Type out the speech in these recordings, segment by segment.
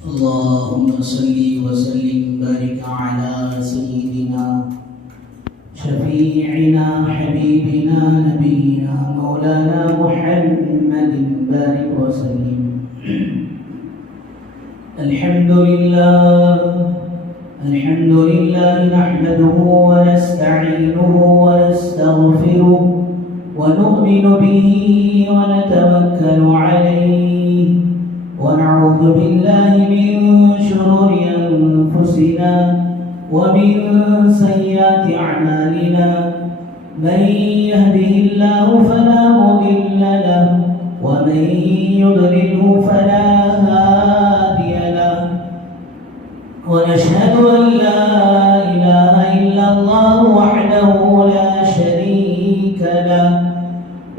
اللهم صل وسلم بارك على سيدنا شفيعنا حبيبنا نبينا مولانا محمد بارك وسلم. الحمد لله نحمده ونستعينه ونستغفره ونؤمن به ونتوكل عليه ونعوذ بالله من شرور أنفسنا ومن سيئات أعمالنا. من يهده الله فلا مضل له ومن يضلله فلا هادي له. ونشهد أن لا إله إلا الله وحده لا شريك له.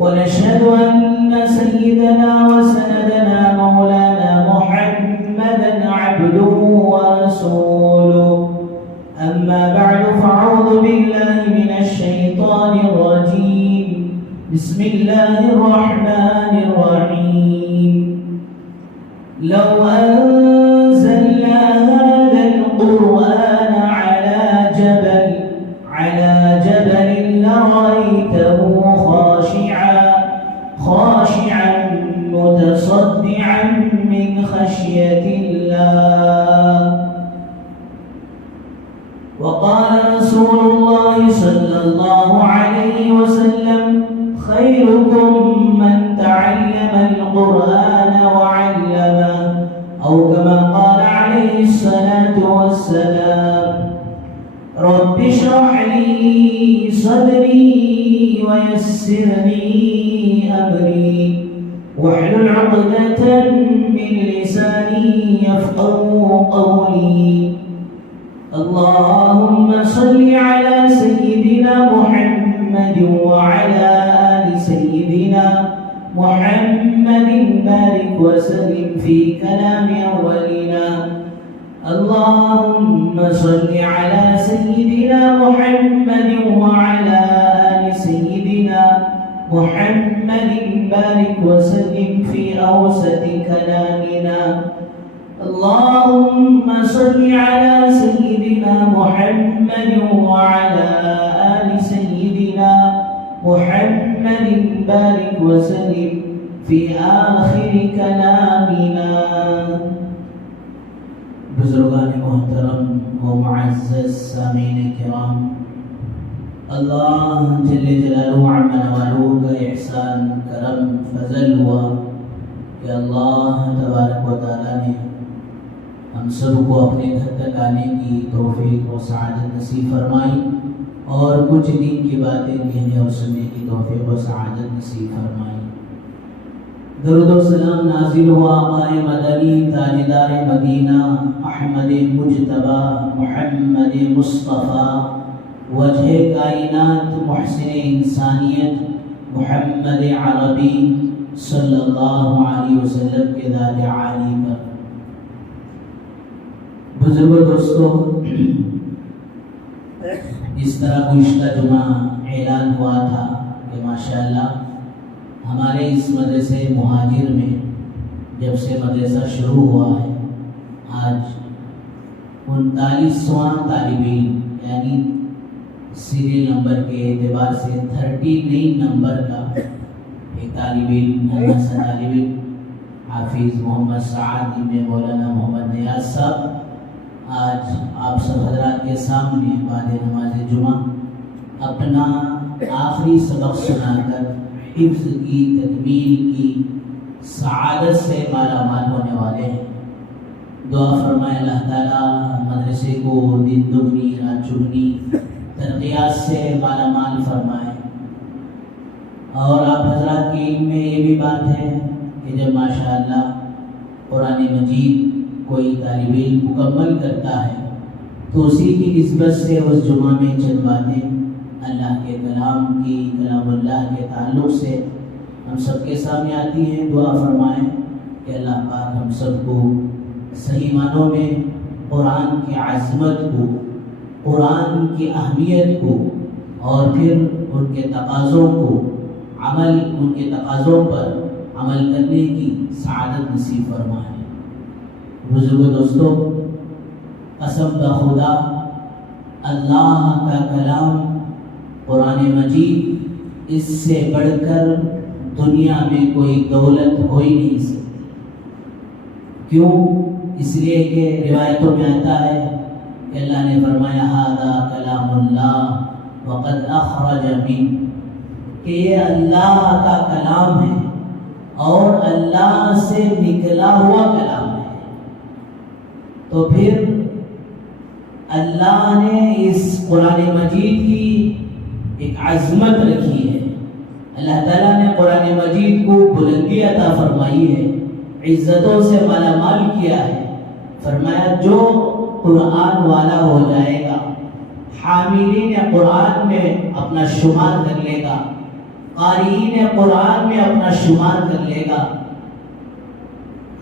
ونشهد أن سيدنا وسندنا مولانا محمدا عبده ورسوله. أما بعد فأعوذ بالله من الشيطان الرجيم. بسم الله الرحمن الرحيم. لو أنزلنا هذا القرآن على جبل لرأيته خاشعا متصدعا من خشية الله. وقال رسول الله صلى الله عليه وسلم: خيركم من تعلم القرآن وعلمه، أو كما قال عليه الصلاة والسلام. رب اشرح لي صدري ويسر لي أمري واحلل عقدة من لساني يفقهوا قولي. اللهم صل على سيدنا محمد وعلى آل سيدنا محمد بارك وسلم في كلام أولنا. اللهم صل على سيدنا محمد وعلى آل سيدنا محمد بارك وسلم في أوسط كلامنا. اللهم صل على سيدنا محمد وعلى آل سيدنا محمد بارك وسلم في آخر كلامنا. بزرگان محترم و معزز سامعین کرام، اللہ جل جلالہ عما نوالہ کا احسان کرم فضل ہوا کہ اللہ تبارک و تعالیٰ نے ہم سب کو اپنے گھر تک آنے کی توفیق و سعادت نصیب فرمائی اور کچھ دین کی باتیں کہنے اور سننے کی توفیق و سعادت نصیب فرمائی. درود و سلام نازل ہوا آقا مدنی تاجدار مدینہ احمد مجتبی محمد مصطفیٰ وجہ کائنات محسن انسانیت محمد عربی صلی اللہ علیہ وسلم کے ذات عالی پر. بزرگ دوستو، اس طرح گزشتہ جمعہ اعلان ہوا تھا کہ ماشاءاللہ ہمارے اس مدرسے مہاجر میں جب سے مدرسہ شروع ہوا ہے، آج 39واں طالب علم، یعنی سیریل نمبر کے اعتبار سے 39 نمبر کا ایک طالب علم، طالب علم حافظ محمد سعد ابن مولانا محمد نیاز صاحب آج آپ سب حضرات کے سامنے بعد نماز جمعہ اپنا آخری سبق سنا کر حفظ کی تکمیل کی سعادت سے مالا مال ہونے والے ہیں. دعا فرمائے اللہ تعالیٰ مدرسے کو دن دگنی رات چگنی ترقیات سے مالا مال فرمائے. اور آپ حضرات کے علم میں یہ بھی بات ہے کہ جب ماشاءاللہ قرآن مجید کوئی طالب علم مکمل کرتا ہے تو اسی کی نسبت سے اس جمعہ میں چند باتیں اللہ کے کلام کی، کلام اللہ کے تعلق سے ہم سب کے سامنے آتی ہیں. دعا فرمائیں کہ اللہ پاک ہم سب کو صحیح معنوں میں قرآن کی عظمت کو، قرآن کی اہمیت کو اور پھر ان کے تقاضوں کو ان کے تقاضوں پر عمل کرنے کی سعادت نصیب فرمائے. بزرگوں دوستو، قسم بخدا اللہ کا کلام قرآن مجید، اس سے بڑھ کر دنیا میں کوئی دولت ہو ہی نہیں سکتی۔ کیوں؟ اس لیے کہ روایتوں میں آتا ہے کہ اللہ نے فرمایا ھذا کلام اللہ وقد اخرج من، کہ یہ اللہ کا کلام ہے اور اللہ سے نکلا ہوا کلام ہے۔ تو پھر اللہ نے اس قرآن مجید کی ایک عظمت رکھی ہے، اللہ تعالیٰ نے قرآن مجید کو بلندی عطا فرمائی ہے، عزتوں سے مالا مال کیا ہے۔ فرمایا جو قرآن والا ہو جائے گا، حاملین قرآن میں اپنا شمار کر لے گا، قارئین قرآن میں اپنا شمار کر لے گا،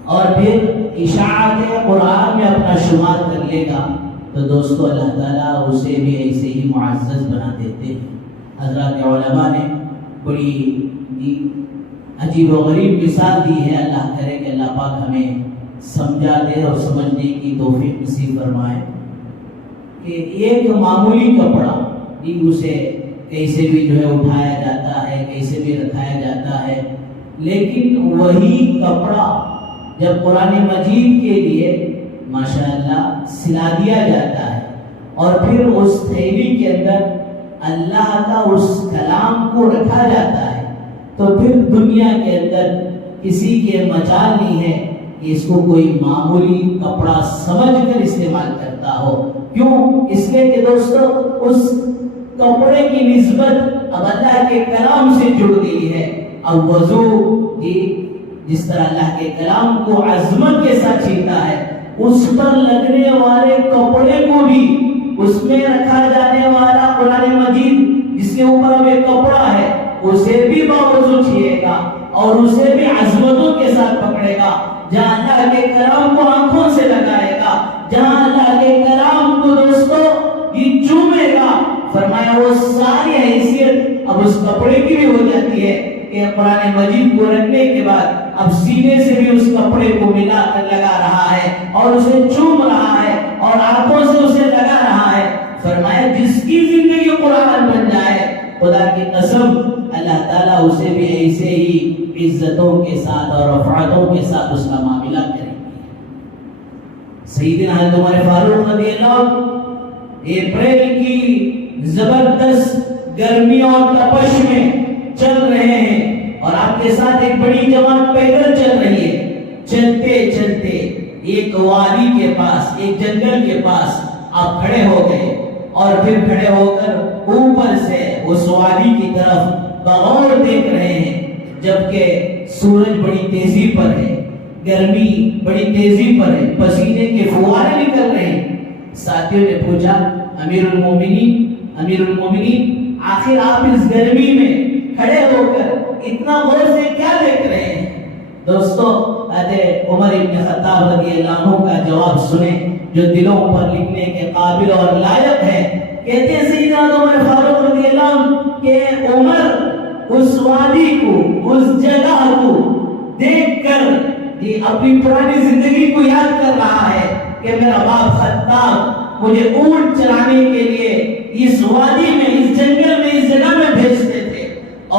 اور پھر اشاعت قرآن میں اپنا شمار کر لے گا، تو دوستو اللہ تعالیٰ اسے بھی ایسے ہی معزز بنا دیتے ہیں۔ حضرات علماء نے بڑی عجیب و غریب مثال دی ہے، اللہ کرے کہ اللہ پاک ہمیں سمجھا دے اور سمجھنے کی توفیق نصیب فرمائے، کہ ایک معمولی کپڑا اسے کیسے بھی جو ہے اٹھایا جاتا ہے، کیسے بھی رکھایا جاتا ہے، لیکن وہی کپڑا جب قرآن مجید کے لیے ماشاءاللہ سلا دیا جاتا ہے اور پھر اس تھیلی کے اندر اللہ کا اس کلام کو رکھا جاتا ہے، تو پھر دنیا کے اندر کسی کے مجال نہیں ہے کہ اس کو کوئی معمولی کپڑا سمجھ کر استعمال کرتا ہو۔ کیوں؟ اس لیے کہ دوستو اس کپڑے کی نسبت اب اللہ کے کلام سے جڑ گئی ہے۔ اب وضو جس طرح اللہ کے کلام کو عظمت کے ساتھ چھیتا ہے، اس پر لگنے والے کپڑے کو بھی، اس میں رکھا جانے والا قرآن مجید جس کے اوپر اب ایک کپڑا ہے، اسے بھی باوضو چھیے گا اور اسے بھی عظمتوں کے ساتھ پکڑے گا۔ جہاں اللہ کے کلام کو آنکھوں سے لگائے گا، جہاں اللہ کے کلام کو دوستو یہ چومے گا، فرمایا وہ ساری حیثیت اب اس کپڑے کی بھی ہو جاتی ہے کہ قرآن مجید کو رکھنے کے بعد اب سینے سے بھی اس کپڑے کو ملا کر لگا رہا ہے اور اسے چوم رہا ہے اور آنکھوں سے اسے لگا رہا ہے۔ فرمایا جس کی زندگی قرآن بن جائے، خدا کی قسم اللہ تعالیٰ اسے بھی ایسے ہی عزتوں کے ساتھ اور رفعتوں کے ساتھ اس کا معاملہ کریں گے۔ سیدنا حضرت عمر فاروق رضی اللہ عنہ اپریل کی زبردست گرمی اور تپش میں چل رہے ہیں اور آپ کے ساتھ ایک بڑی جماعت پیدل چل رہی ہے۔ چلتے چلتے ایک وادی کے پاس، ایک جنگل کے پاس آپ کھڑے ہو گئے اور پھر کھڑے ہو کر اوپر سے اس وادی کی طرف بغور دیکھ رہے ہیں، جبکہ سورج بڑی تیزی پر ہے، گرمی بڑی تیزی پر ہے، پسینے کے فوارے نکل رہے ہیں۔ ساتھیوں نے پوچھا امیر المومنین آخر آپ اس گرمی میں کھڑے ہو کر اتنا غور سے کیا دیکھ رہے ہیں؟ دوستو حضرت عمر ابن خطاب رضی اللہ عنہ کا جواب سنیں جو دلوں پر لکھنے کے قابل اور لائق ہے۔ کہتے ہیں سیدنا عمر فاروق رضی اللہ عنہ کہ عمر اس وادی کو، اس جگہ کو دیکھ کر یہ اپنی پرانی زندگی کو یاد کر رہا ہے کہ میرا باپ خطاب مجھے اونٹ چرانے کے لیے اس وادی میں، اس جنگل میں، اس جگہ میں بھیجتے تھے،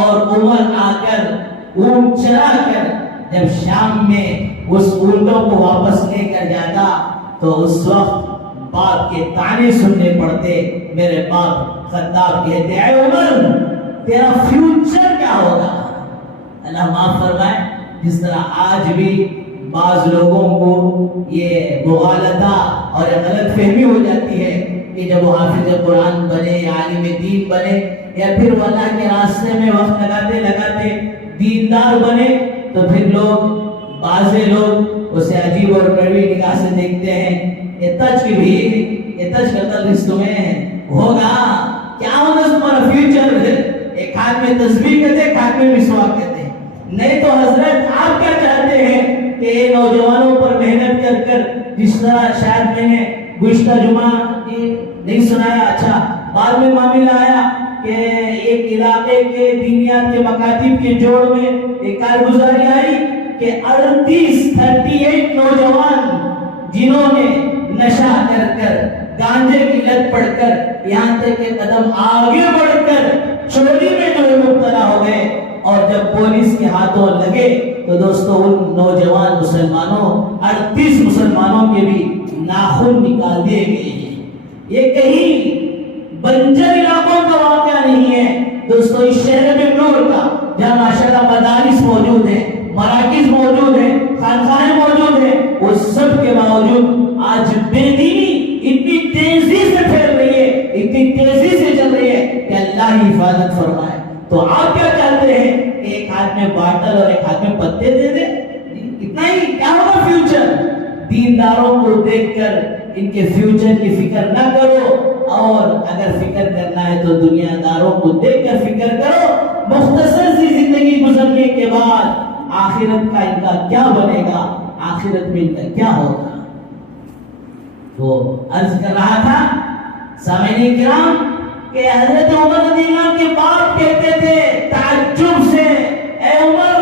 اور عمر آ کر اونٹ چرا کر جب شام میں اس اونٹوں کو واپس لے کر جاتا تو اس وقت باپ کے تانے سننے پڑتے۔ میرے باپ خطاب کہتے اے عمر تیرا فیوچر کیا ہوگا؟ اللہ معاف فرمائے، جس طرح آج بھی بعض لوگوں کو یہ مغالطہ اور غلط فہمی ہو جاتی ہے کہ جب وہ حافظ قرآن بنے یا عالم دین بنے یا پھر اللہ کے راستے میں وقت لگاتے لگاتے دیندار بنے تو پھر بعض لوگ اسے عجیب اور کڑوی نگاہ سے دیکھتے ہیں۔ یہ تج کی بھی، یہ تج کا تلخص تمہیں ہوگا، کیا ہوگا تمہارا فیوچر؟ ایک ہاتھ میں تسبیح کہتے، ایک ہاتھ میں مسواک کہتے۔ نہیں تو حضرت آپ کیا چاہتے ہیں کہ نوجوانوں پر محنت کر کر، جس طرح شاید میں نے گزشتہ جمعہ نہیں سنایا، اچھا بعد میں معاملہ آیا کہ ایک علاقے کے دینیات کے مکاتب کے جوڑ میں ایک کارگزاری آئی کہ 38 نوجوان جنہوں نے نشہ کر کر گانجے کی لت پڑ کر یہاں تک کہ قدم آگے بڑھ کر چوری میں جو مبتلا ہو گئے اور جب پولیس کے ہاتھوں لگے تو دوستو ان نوجوان مسلمانوں 38 مسلمانوں کے بھی ناخن نکال دیے گئے ہیں. یہ کہیں بنجر علاقوں کا واقعہ نہیں ہے دوستو. اس شہر میں نور کا جہاں ماشاءاللہ مدارس موجود ہیں, مراکز موجود ہیں, خانقاہیں موجود ہیں, اس سب کے باوجود آج بے دینی اتنی تیزی سے پھیل رہی ہے, اتنی تیزی سے چل رہی ہے کہ اللہ ہی حفاظت فرمائے. تو آپ کیا چاہتے ہیں کہ ایک ہاتھ میں باٹل اور ایک ہاتھ میں پتے دے دیں؟ اتنا ہی کیا ہوگا فیوچر؟ دینداروں کو دیکھ کر ان کے فیوچر کی فکر نہ کرو, اور اگر فکر کرنا ہے تو دنیا داروں کو دیکھ کر فکر کرو. مختصر سی زندگی گزرنے کے بعد آخرت کا ان کا کیا بنے گا, آخرت میں ان کا کیا ہوگا. تو عرض کر رہا تھا سامعین کرام کہ حضرت عمر رضی اللہ عنہ کے باپ کہتے تھے تعجب سے, اے عمر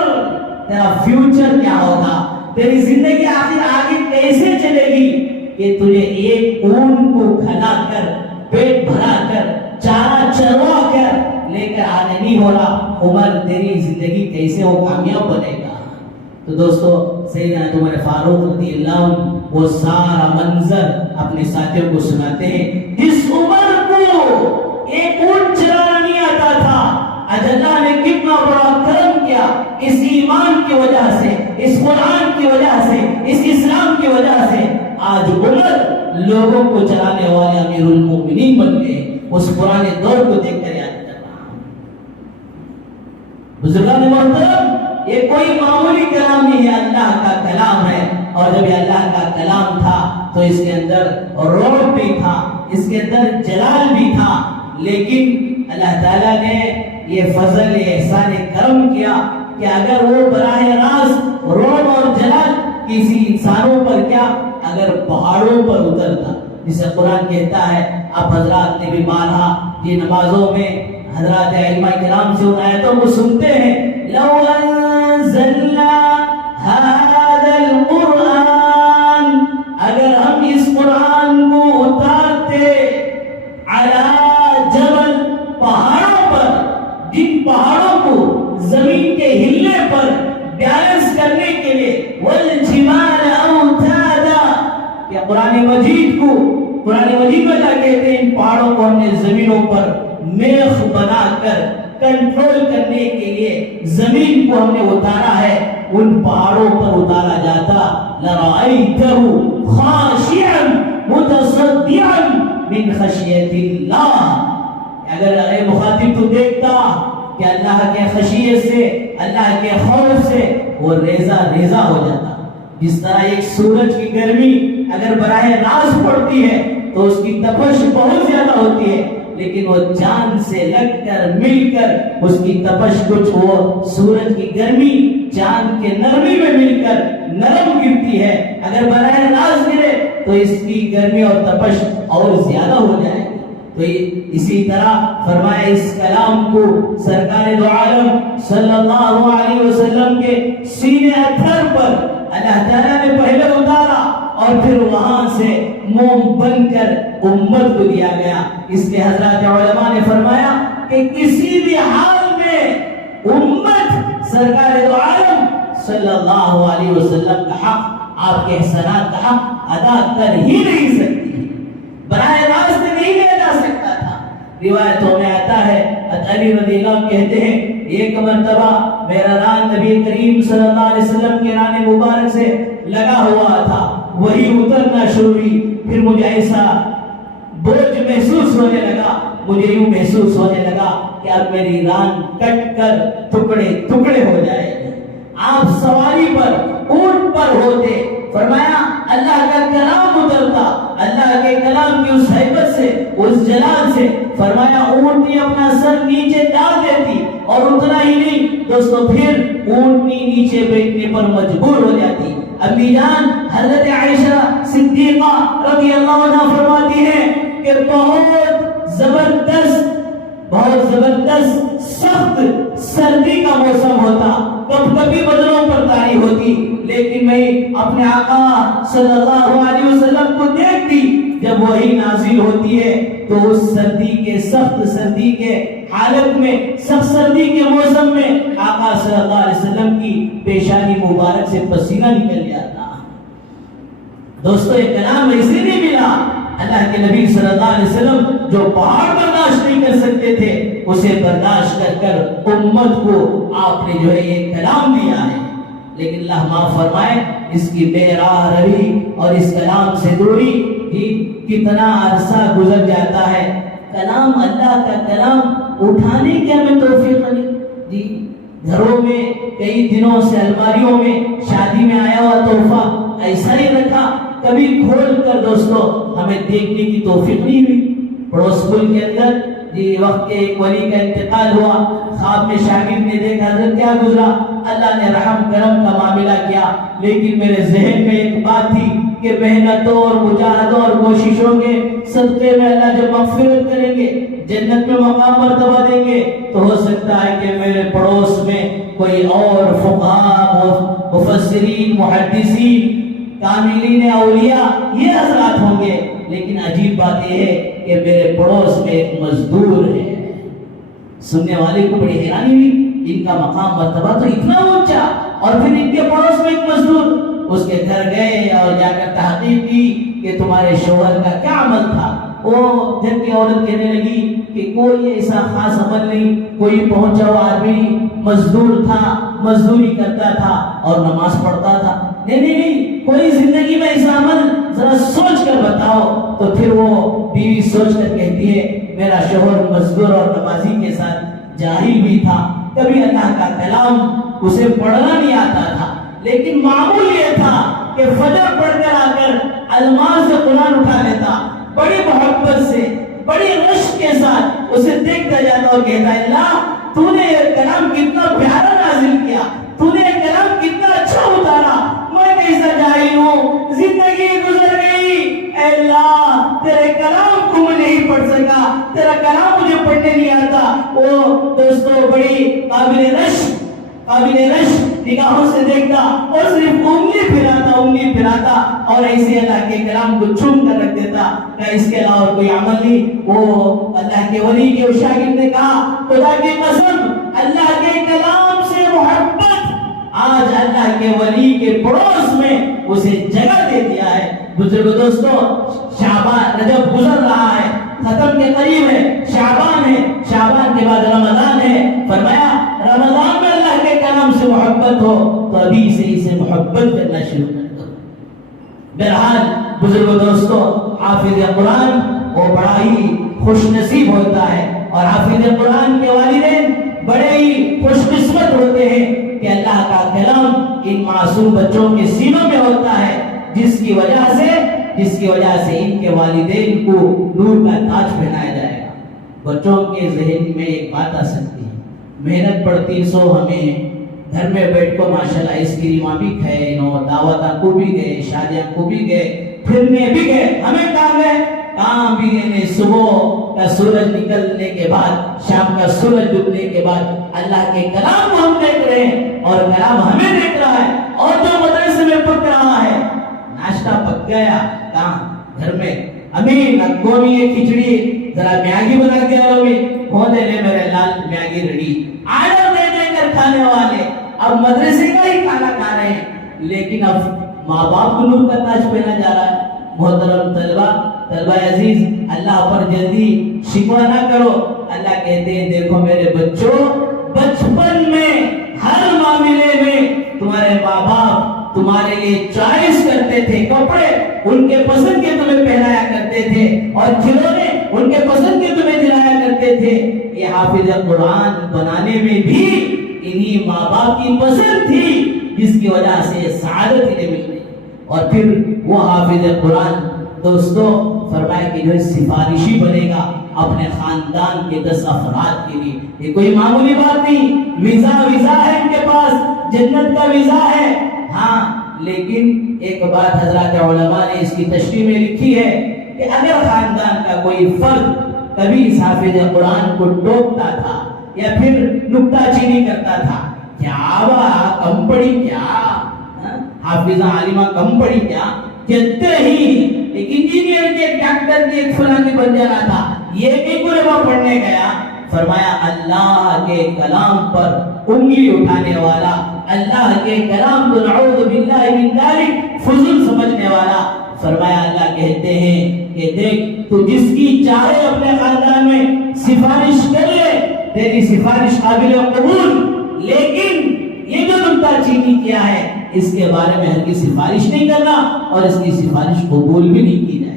تیرا فیوچر کیا ہوگا, تیری زندگی آخر آگے کیسے چلے گی کہ تجھے ایک اونٹ کو کھلا کر پیٹ بھرا کر چارہ چروا کر لے کر آنے نہیں ہو رہا. عمر تیری زندگی کیسے وہ کامیاب بنے گا. تو دوستو سیدنا عمر فاروق رضی اللہ عنہ وہ سارا منظر اپنے ساتھیوں کو سناتے ہیں. جس عمر کو ایک اونٹ چلانا نہیں آتا تھا, آج اللہ نے کتنا بڑا کرم کیا اس ایمان کی وجہ سے, اس قرآن کی وجہ سے, اس اسلام کی وجہ سے. آج عمر لوگوں کو چلانے والے امیر المومنین بن گئے. اس پرانے دور کو دیکھ کر یاد کر رہا ہوں. بزرگان محترم, یہ کوئی معمولی کلام نہیں ہے, اللہ کا کلام ہے. اور جب یہ اللہ کا کلام تھا تو اس کے اندر روح بھی تھا, اس کے اندر جلال بھی تھا. لیکن اللہ تعالیٰ نے یہ فضل احسان کرم کیا کہ اگر وہ براہ راست روح اور جلال کسی انسانوں پر کیا اگر پہاڑوں پر اترتا, جسے قرآن کہتا ہے, آپ حضرات نے بھی بارہا یہ نمازوں میں حضرات علماء کرام سے ان آیتوں کو سنتے ہیں, لو انزلنا هذا القرآن, اگر ہم اس قرآن کو اتارتے علی جبل, پہاڑوں پر, جن پہاڑوں کو زمین کے ہلنے پر بیلنس کرنے کے لیے, والجبال اوتادا, یا قرآن مجید کو, قرآن مجید میں کیا کہتے ہیں, ان پہاڑوں کو ہم نے زمینوں پر میخ بنا کر کنٹرول کرنے کے لیے زمین کو ہم نے اتارا ہے, ان پہاڑوں پر اتارا جاتا, لرأيته خاشعا متصدعا من خشیت اللہ. اگر اے مخاطب تو دیکھتا کہ اللہ کے خشیت سے, اللہ کے خوف سے وہ ریزہ ریزہ ہو جاتا. جس طرح ایک سورج کی گرمی اگر براہ راست پڑتی ہے تو اس کی تپش بہت زیادہ ہوتی ہے, لیکن وہ چاند سے لگ کر مل کر اس کی تپش کچھ, وہ سورج کی گرمی چاند کے نرمی میں مل کر نرم گرتی ہے. اگر براہ راست گرے تو اس کی گرمی اور تپش اور زیادہ ہو جائے. تو اسی طرح فرمایا اس کلام کو سرکار دو عالم صلی اللہ علیہ وسلم کے سینے اتھر پر اللہ تعالیٰ نے پہلے اتارا اور پھر وہاں سے موم بن کر امت کو دیا گیا. اس لیے حضرات علماء نے فرمایا کہ کسی بھی حال میں امت سرکار دو عالم صلی اللہ علیہ وسلم کا حق, آپ کے احسانات کا حق ادا کر ہی نہیں سکتی, براہ راست نہیں لیا جا سکتا تھا. روایتوں میں آتا ہے علی رضی اللہ عنہ کہتے ہیں ایک مرتبہ میرا ران نبی کریم صلی اللہ علیہ وسلم کے ران مبارک سے لگا ہوا تھا, وہی اترنا شروع ہوئی. پھر مجھے ایسا بوجھ محسوس ہونے لگا, مجھے یوں محسوس ہونے لگا کہ اب میری ران کٹ کر ٹکڑے ٹکڑے ہو جائے. آپ سواری پر اونٹ پر ہوتے, فرمایا اللہ کا کلام اترتا, اللہ کے کلام کی اس ہیبت سے, اس جلال سے, فرمایا اونٹنی اپنا سر نیچے ڈال دیتی, اور اتنا ہی نہیں دوستو پھر اونٹنی نیچے بیٹھنے پر مجبور ہو جاتی. امی جان حضرت عائشہ صدیقہ رضی اللہ عنہ فرماتی ہیں کہ بہت زبردست سخت سردی کا موسم ہوتا, کب کبھی بدلوں پر طاری ہوتی، لیکن میں اپنے آقا صلی اللہ علیہ وسلم کو دیکھتی جب وہی نازل ہوتی ہے تو اس سردی کے سخت سردی کے حالت میں، سخت سردی کے موسم میں آقا صلی اللہ علیہ وسلم کی پیشانی مبارک سے پسینہ نکل جاتا۔ دوستو یہ کلام ایسے نہیں ملا، اللہ کے نبی صلی اللہ علیہ وسلم جو پہاڑ برداشت نہیں کر سکتے تھے اسے برداشت کر کر امت کو آپ نے جو ہے یہ کلام دیا ہے۔ لیکن اللہ معاف فرمائے اس کی بے راہ روی اور اس کلام سے دوری کتنا عرصہ گزر جاتا ہے، کلام اللہ کا کلام اٹھانے کی ہمیں توفیق نہیں۔ گھروں میں کئی دنوں سے الماریوں میں شادی میں آیا ہوا تحفہ ایسا ہی رکھا، کبھی کھول کر دوستو ہمیں دیکھنے کی توفیق نہیں ہوئی۔ پڑوس ملک کے اندر وقت کے ایک ولی کا انتقال ہوا، خواب میں شاگرد نے دیکھا حضرت کیا گزرا، اللہ نے رحم کرم کا معاملہ کیا، لیکن میرے ذہن میں ایک بات تھی کہ محنتوں اور مجاہدوں اور کوششوں کے صدقے میں اللہ جو مغفرت کریں گے، جنت میں مقام مرتبہ دیں گے، تو ہو سکتا ہے کہ میرے پڑوس میں کوئی اور فقہاء، مفسرین، محدثین، کاملین اولیاء یہ حضرات ہوں گے۔ لیکن عجیب بات یہ ہے کہ میرے پڑوس میں ایک مزدور ہے۔ سننے والے کو بڑی حیرانی ہوئی، ان کا مقام مرتبہ تو اتنا اونچا، اور پھر ان کے پڑوس میں ایک مزدور۔ اس کے گھر گئے اور جا کر تحقیق کی کہ تمہارے شوہر کا کیا عمل تھا۔ وہ جب کی عورت کہنے لگی کہ کوئی ایسا خاص عمل نہیں، کوئی پہنچا ہوا آدمی مزدور تھا، مزدوری کرتا تھا اور نماز پڑھتا تھا۔ نہیں، کوئی زندگی میں ایسا عمل ذرا سوچ کر بتاؤ۔ تو پھر وہ بیوی سوچ کر کہتی ہے میرا شوہر مزدور اور نمازی کے ساتھ جاہل بھی تھا، کبھی اللہ کا کلام اسے پڑھنا نہیں آتا تھا، لیکن معمول یہ تھا کہ فجر پڑھ کر آ کر المار سے قرآن اٹھا لیتا، بڑی محبت سے، بڑی رشک کے ساتھ اسے دیکھتا جاتا اور کہتا ہے اللہ تو نے یہ کلام کتنا پیارا نازل کیا، تو نے یہ کلام کتنا اچھا اتارا، میں کیسا جاہل ہوں، زندگی گزر گئی، اے اللہ تیرے کلام کو میں نہیں پڑھ سکا، تیرا کلام مجھے پڑھنے نہیں آتا۔ وہ دوستو بڑی قابل رشک نگاہوں سے دیکھتا اور صرف انگلی پھراتا اور ایسے اللہ کے کلام کو چوم کر رکھ دیتا، کہ اس کے علاوہ کوئی عمل نہیں۔ وہ اللہ کے ولی کے شاگرد نے کہا خدا کی قسم اللہ کے کلام سے محبت آج اللہ کے ولی کے پڑوس میں اسے جگہ دے دیا ہے۔ بزرگ دوستو شعبان رجب گزر رہا ہے، ختم کے قریب ہے، شعبان ہے، شعبان کے بعد رمضان ہے، فرمایا رمضان میں اللہ کے کلام سے محبت ہو تو ابھی سے اسے محبت کرنا شروع کر دو۔ بہرحال بزرگ دوستو حافظ قرآن وہ بڑا ہی خوش نصیب ہوتا ہے، اور حافظ قرآن کے والدین بڑے ہی خوش قسمت ہوتے ہیں کہ اللہ کا کلام ان معصوم بچوں کے سینوں میں ہوتا ہے، جس کی وجہ سے ان کے والدین کو نور کا تاج پہنایا جائے گا۔ بچوں کے ذہن میں ایک بات آ سکتی ہے، محنت پڑتی سو ہمیں گھر میں بیٹھ کو ماشاءاللہ آئس کریماں بھی کھائے، دعوتاں کو بھی گئے، شادیاں کو بھی گئے، پھرنے بھی گئے، ہمیں کام بھی گئے، صبح کا سورج نکلنے کے بعد، شام کا سورج ڈوبنے کے بعد اللہ کے کلام کو ہم دیکھ رہے ہیں اور کلام ہمیں دیکھ رہا ہے، اور جو مدرسے میں پک رہا ہے ناشتہ پک گیا، کہاں گھر میں امی نکونی یہ کھچڑی ذرا میاگی بنا کے آلو بھی ہونے لے میرے لال میاگی ریڈی، آرڈر دے کر کھانے والے اب مدرسے کا ہی کھانا کھا رہے ہیں، لیکن اب ماں باپ کو نور کا تاج پہنا جا رہا ہے۔ محترم طلبہ عزیز، اللہ پر جلدی شکوہ نہ کرو، اللہ کہتے ہیں دیکھو میرے بچوں، بچپن میں ہر معاملے میں تمہارے ماں باپ تمہارے لیے چوائس کرتے تھے، کپڑے ان کے پسند کے تمہیں پہنایا کرتے تھے، اور کھلونے ان کے پسند کے تمہیں دلایا کرتے تھے۔ یہ حافظ قرآن بنانے میں بھی انہی ماں باپ کی پسند تھی، جس کی وجہ سے سعادت انہیں مل رہی۔ اور پھر وہ حافظ قرآن دوستو فرمایا کہ جو سفارشی بنے گا اپنے خاندان کے 10 افراد کے لیے، یہ کوئی معمولی بات نہیں، ویزا ہے ان کے پاس، جنت کا ویزا ہے۔ ہاں لیکن ایک بات حضرات علماء نے اس کی تشریح میں لکھی ہے کہ اگر خاندان کا کوئی فرد کبھی اس حافظ قرآن کو ٹوکتا تھا یا پھر نکتہ چینی کرتا تھا، کیا کم پڑھی کیا، حافظہ عالمہ کم پڑھی کیا، کہتے ہی ایک انجینئر کے، ایک ڈاکٹر کے، ایک فلاں کے بن جانا تھا، یہ بھی کلمہ پڑھنے گیا۔ فرمایا اللہ کے کلام پر انگلی اٹھانے والا، اللہ کے کلام کو نعوذ باللہ من ذلک فضول سمجھنے والا، فرمایا اللہ کہتے ہیں کہ دیکھ تو جس کی چاہے اپنے خاندان میں سفارش کر لے، تیری سفارش قابل قبول، لیکن یہ جو نکتہ چینی کیا ہے اس کے بارے میں ہر کی سفارش نہیں کرنا اور اس کی سفارش قبول بھی نہیں کی جائے۔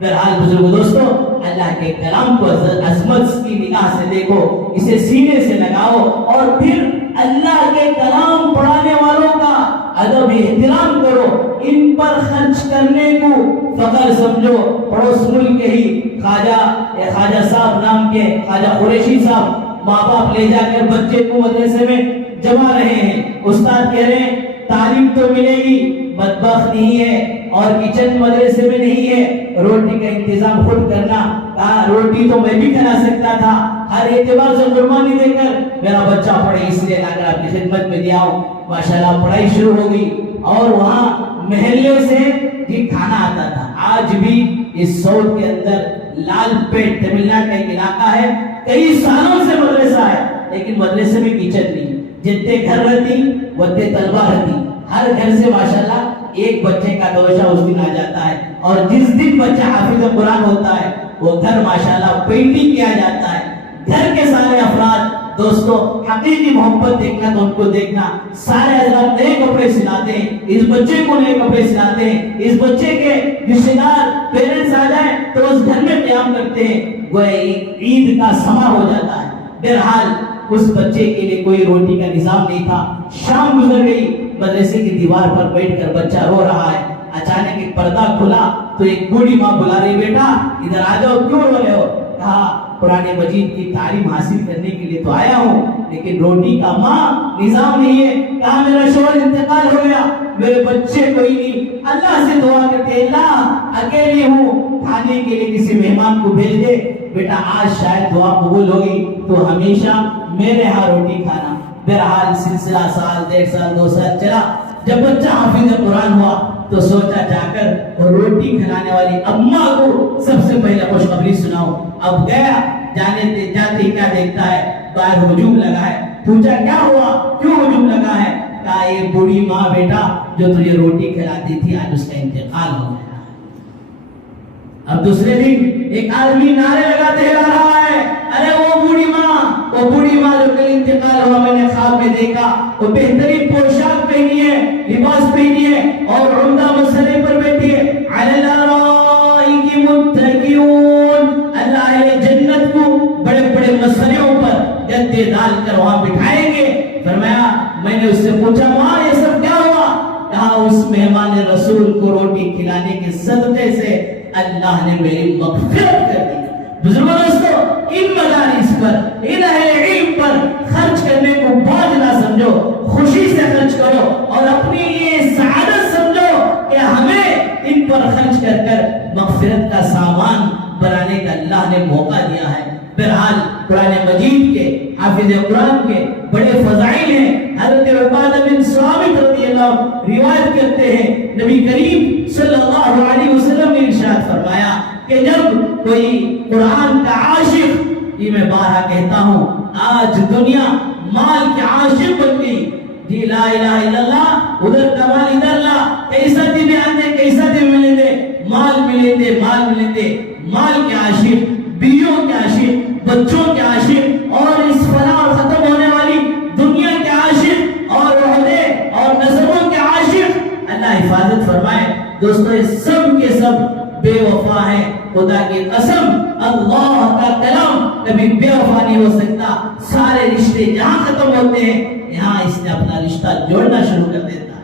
بہرحال بزرگ دوستو، اللہ کے کلام کو عظمت کی نگاہ سے دیکھو، اسے سینے سے لگاؤ، اور پھر اللہ کے کلام پڑھانے والوں کا ادب احترام کرو، ان پر خرچ کرنے کو فخر سمجھو۔ پڑوس ملک کے ہی خواجہ صاحب نام کے خواجہ قریشی صاحب ماں باپ لے جا کر بچے کو مدرسے میں جما رہے ہیں، استاد کہہ رہے ہیں تعلیم تو ملے گی، مطبخ نہیں ہے اور کچن مدرسے میں نہیں ہے، روٹی کا انتظام خود کرنا، کہا روٹی تو میں بھی کھلا سکتا تھا، ہر اعتبار سے قربانی دے کر میرا بچہ پڑھے اس لیے لا کر آپ کی خدمت میں دیا ہوں۔ ماشاءاللہ پڑھائی شروع ہو گئی اور وہاں محلے سے جی کھانا آتا تھا۔ آج بھی اس ساؤتھ کے اندر لال پیٹ تمل ناڈو کا ایک علاقہ ہے، کئی سالوں سے مدرسہ ہے لیکن مدرسے میں کچن نہیں، جتنے گھر رہتی وتے طلبہ رہتی، ہر گھر سے ماشاءاللہ ایک بچے کا توشہ اس دن آ جاتا ہے، اور جس دن بچہ حافظ قرآن ہوتا ہے وہ گھر ماشاءاللہ پینٹنگ کیا جاتا ہے، گھر کے سارے افراد دوستو حقیقی محبت دیکھنا تو ان کو دیکھنا، سارے حضرات نئے کپڑے سلاتے ہیں، اس بچے کو نئے کپڑے سلاتے ہیں، اس بچے کے رشتہ دار پیرنٹس آ جائیں تو اس گھر میں قیام کرتے ہیں، وہ عید کا سما ہو جاتا ہے۔ بہرحال اس بچے کے لیے کوئی روٹی کا نظام نہیں تھا، شام گزر گئی، مدرسے کی دیوار پر بیٹھ کر بچہ رو رہا ہے، اچانک ایک پردہ کھلا تو ایک بوڑھی ماں بلا رہی، بیٹا ادھر آ جاؤ، کیوں رو رہے ہو؟ کہا قرآن مجید کی تعلیم حاصل کرنے کے لیے تو آیا ہوں لیکن روٹی کا ماں نظام نہیں ہے، کہا میرا شوہر انتقال ہو گیا، میرے بچے کوئی نہیں، اللہ سے دعا کرتے اللہ اکیلی ہوں، کھانے کے لیے کسی مہمان کو بھیج دے، بیٹا آج شاید دعا قبول ہوگی تو ہمیشہ میرے ہاں روٹی کھانا۔ بہرحال سلسلہ سال، 1.5 سال، 2 سال چلا، جب بچہ حافظ قرآن ہوا تو سوچا جا کر روٹی کھلانے والی اماں کو سب سے پہلے خوشخبری سناؤ۔ اب گیا، جاتے کیا دیکھتا ہے، باہر ہجوم لگا ہے، پوچھا کیا ہوا، کیوں ہجوم لگا ہے؟ کہا یہ بوڑھی ماں بیٹا جو تجھے روٹی کھلاتی تھی آج اس کا انتقال ہو گیا۔ اب دوسرے دن ایک آدمی نعرے لگاتے آ رہا ہے، ارے وہ بوڑھی ماں جو کل انتقال ہوا، میں نے خواب میں دیکھا، وہ بہترین پوشاک پہنی ہے، لباس پہنی ہے اور عمدہ مسئلے پر بیٹھی ہے، علی الارائک متکئون، اللہ اہل جنت کو بڑے بڑے مسئلوں پر گدے ڈال کر وہاں بٹھائیں گے۔ فرمایا میں نے اس سے پوچھا ماں یہ سب کیا ہوا؟ کہا اس مہمان رسول کو روٹی کھلانے کے صدقے سے اللہ نے میری مغفرت کر دی۔ بزرگوں دوستو، ان مدارس پر، ان اہل علم پر خرچ کرنے کو بوجھ نہ سمجھو، خوشی سے خرچ کرو اور اپنی یہ سعادت سمجھو کہ ہمیں ان پر خرچ کر کر مغفرت کا سامان بنانے کا اللہ نے موقع دیا ہے۔ بہرحال قرآن مجید کے حافظ قرآن کے بڑے فضائل ہیں۔ حضرت عبادہ بن صامت رضی اللہ عنہ روایت کرتے ہیں، نبی کریم صلی اللہ علیہ وسلم نے ارشاد فرمایا کہ جب کوئی قرآن کا عاشق، یہ میں بارہا کہتا ہوں، آج دنیا مال کے عاشق بن گئی، جی لا الہ الا اللہ، ادھر کا مال ادھر لا، کیسا دی بیان دے، کیسا دی ملیں دے، مال ملیں دے، مال کے عاشق، بیویوں کے عاشق، بچوں کے عاشق اور اس فنا اور ختم ہونے والی دنیا کے عاشق اور عہدے اور نظروں کے عاشق، اللہ حفاظت فرمائے۔ دوستو یہ سب کے سب بے وفا ہیں، خدا کی قسم اللہ کا کلام کبھی بے وفا نہیں ہو سکتا، سارے رشتے جہاں ختم ہوتے ہیں یہاں اس نے اپنا رشتہ جوڑنا شروع کر دیتا ہے۔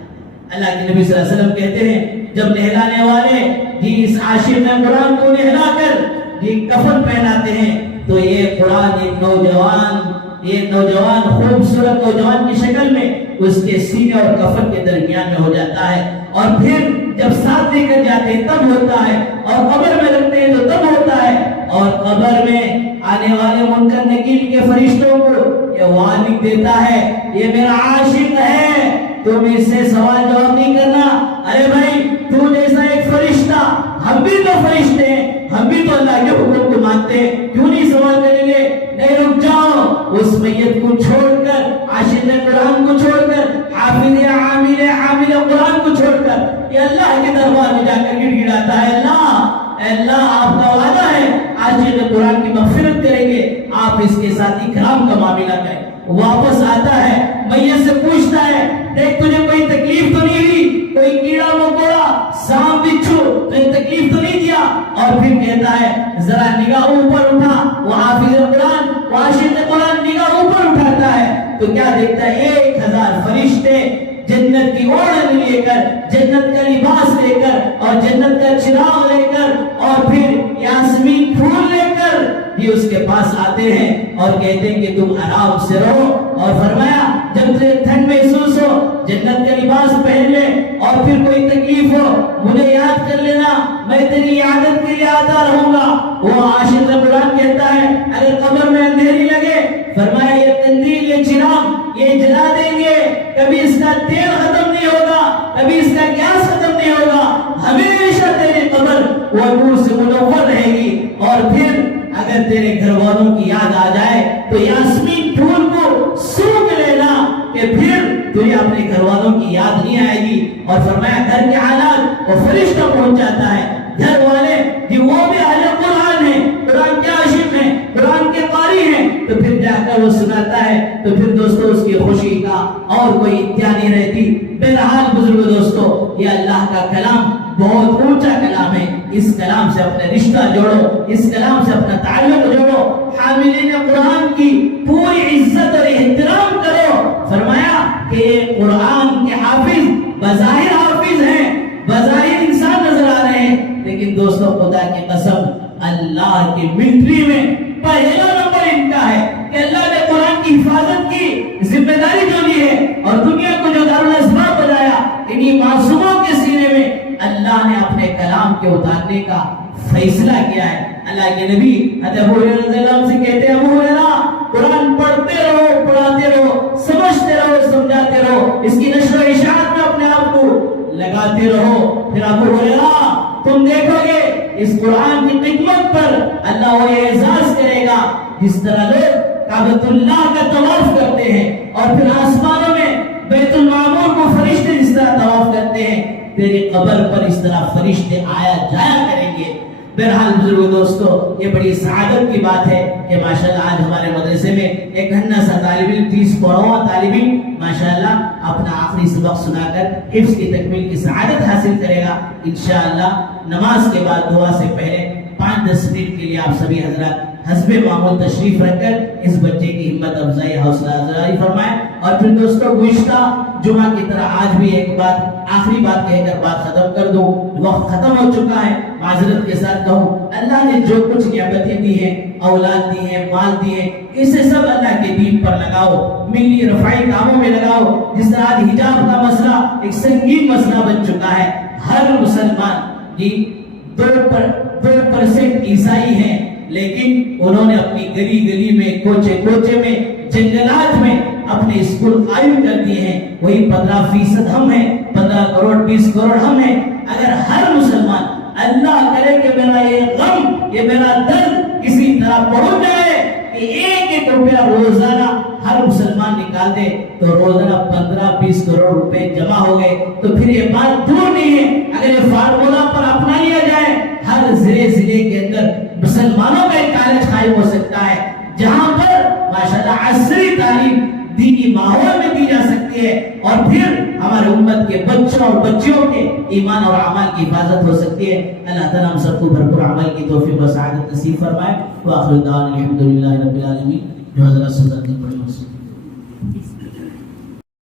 اللہ کے نبی صلی اللہ علیہ وسلم کہتے ہیں جب نہلانے والے جی اس عاشق میں قرآن کو نہلا کر جی کفن پہناتے ہیں تو یہ قرآن ایک نوجوان خوبصورت نوجوان کی شکل میں اس کے سینے اور کفن کے درمیان میں ہو جاتا ہے، اور پھر جب ساتھ لے کر جاتے ہیں تب ہوتا ہے، اور قبر میں رکھتے ہیں تو تب ہوتا ہے، اور قبر میں آنے والے منکر نکیر کے فرشتوں کو یہ وارننگ دیتا ہے، یہ میرا عاشق ہے، تم اس سے سوال جواب نہیں کرنا۔ ارے بھائی تو جیسا ایک فرشتہ، ہم بھی تو فرشتے ہیں، ہم بھی تو اللہ کے حکم کو مانتے ہیں، کیوں نہیں سوال کریں گے؟ نہیں، رک جاؤ، اس میت کو چھوڑ کر، عاشق قرآن کو چھوڑ کر، حافظ عامل قرآن کو چھوڑ کر یہ اللہ کے دربار میں جا کر گڑ گڑاتا ہے، اللہ آپ کا وعدہ ہے عاشق قرآن کی مغفرت کریں گے، آپ اس کے ساتھ اکرام کا معاملہ کریں۔ واپس آتا ہے، میت سے پوچھتا ہے، دیکھ تجھے کوئی تکلیف تو نہیں ہوئی، کوئی کیڑا مکوڑا سانپ بچھو تجھے تکلیف تو نہیں دیا؟ اور پھر کہتا ہے ذرا نگاہ اوپر اٹھا، وہ حافظ قرآن، وہ عاشق قرآن نگاہ اوپر اٹھاتا ہے تو کیا دیکھتا ہے؟ 1000 فرشتے جنت کی اوڑھن لے کر، جنت کا لباس لے کر، اور جنت کا چراغ لے کر، اور پھر یاسمین پھول لے کر یہ اس کے پاس آتے ہیں اور کہتے ہیں کہ تم آرام سے رہو، اور فرمایا جب تجھے ٹھنڈ محسوس ہو جنت کا لباس پہن لے، اور پھر کوئی تکلیف ہو مجھے یاد کر لینا، میں تیری عادت کے لیے آتا رہوں گا۔ وہ عاشق قرآن کہتا ہے اگر قبر میں اندھیری لگے، فرمایا یہ قندیل، یہ چراغ یہ جلا دیں گے، کبھی اس کا تیل ختم نہیں ہوگا، کبھی اس کا گیس ختم نہیں ہوگا، ہمیشہ تیری قبر وہ نور سے منور رہے گی۔ اور پھر اگر تیرے گھر والوں کی یاد آ جائے تو یاسمین پھول کو سونگھ لینا کہ پھر تجھے اپنے گھر والوں کی یاد نہیں آئے گی۔ اور فرمایا گھر کے حالات وہ فرشتہ پہنچ جاتا ہے، گھر والے کہ وہ بھی اہل قرآن ہیں، قرآن کے عاشق ہیں، قرآن کے قاری ہیں، تو پھر جا کر وہ سناتا ہے تو پھر دوستو اس کی خوشی کا اور کوئی انتہا نہیں رہتی۔ بہرحال بزرگ دوستو، یہ اللہ کا کلام بہت اونچا کلام ہے، اس کلام سے اپنے رشتہ جوڑو، اس کلام سے اپنا تعلق جوڑو، حاملین قرآن کی پوری عزت اور احترام کرو۔ فرمایا کہ یہ قرآن کے حافظ بظاہر حافظ ہیں، بظاہر انسان نظر آ رہے ہیں، لیکن دوستو خدا کی قسم اللہ کی ملٹری میں پہلا نمبر ان کا ہے کہ اللہ نے قرآن کی حفاظت کی ذمہ داری جو لی ہے، اور دنیا کو جو دارالاسباب بنایا، انہی معصوموں کے سینے میں اللہ نے اپنے کلام کے اتارنے کا فیصلہ کیا ہے۔ اللہ کے نبی حضرت ابو ہریرہ رضی اللہ عنہ سے کہتے ہیں ابو ہریرہ قرآن پڑھتے رہو، پڑھاتے رہو، سمجھتے رہو، سمجھاتے رہو، اس کی نشر و اشاعت میں اپنے آپ کو لگاتے رہو۔ پھر ابو ہریرہ تم دیکھو گے اس قرآن کی خدمت پر اللہ وہ اعزاز کرے گا جس طرح لوگ کعبۃ اللہ کا طواف کرتے ہیں اور پھر آسمانوں میں بیت المعمور کو فرشتے جس طرح طواف کرتے ہیں، تیری قبر پر اس طرح فرشتے آیا جایا کریں گے۔ بہرحال بزرگ دوستو، یہ بڑی سعادت کی بات ہے کہ ماشاءاللہ آج ہمارے مدرسے میں ایک ہنّا سا طالب علم 30 پڑھواں طالب علم ماشاءاللہ اپنا آخری سبق سنا کر حفظ کی تکمیل کی سعادت حاصل کرے گا انشاءاللہ۔ نماز کے بعد دعا سے پہلے 5-10 منٹ کے لیے آپ سبھی حضرات حسب معمول تشریف رکھ کر اس بچے کی ہمت افزائی حوصلہ افزائی فرمائیں۔ اور پھر دوستو گزشتہ جمعہ کی طرح آج بھی ایک بات آخری بات کہہ کر بات ختم کر دوں، وقت ختم ہو چکا ہے، معذرت کے ساتھ کہوں اللہ نے جو کچھ نعمتیں دی ہیں، اولاد دی ہیں، مال دی ہیں، اسے سب اللہ کے دین پر لگاؤ، ملی رفعی کاموں میں لگاؤ۔ جس طرح آج حجاب کا مسئلہ ایک سنگین مسئلہ بن چکا ہے، ہر مسلمان کی 2% عیسائی ہیں، لیکن انہوں نے اپنی گلی گلی میں کوچے کوچے میں جنگلات میں اپنے اسکول قائم کر دیے ہیں۔ وہی 15% ہم ہیں، 15 کروڑ 20 کروڑ ہم ہیں۔ اگر ہر مسلمان اللہ کرے کہ میرا یہ غم یہ میرا درد کسی طرح پہنچ جائے کہ 1 روپیہ روزانہ ہر مسلمان نکال دے تو روزانہ 15-20 کروڑ روپے جمع ہو گئے، تو پھر یہ بات دور نہیں ہے۔ اگر یہ فارمولہ پر اپنا لیا جائے، ہر ضلع کے اندر مسلمانوں کا ایک کالج قائم ہو سکتا ہے جہاں پر ماشاءاللہ عصری تعلیم دینی ماحول میں دی جا سکتی ہے، اور پھر ہمارے امت کے بچوں اور بچیوں کے ایمان اور اعمال کی حفاظت ہو سکتی ہے۔ اللہ تعالیٰ ہم سب کو بھرپور عمل کی توفیق و سعادت نصیب فرمائے۔ وآخر دعوانا الحمدللہ رب العالمین۔ جو حضرات سنت پڑھیں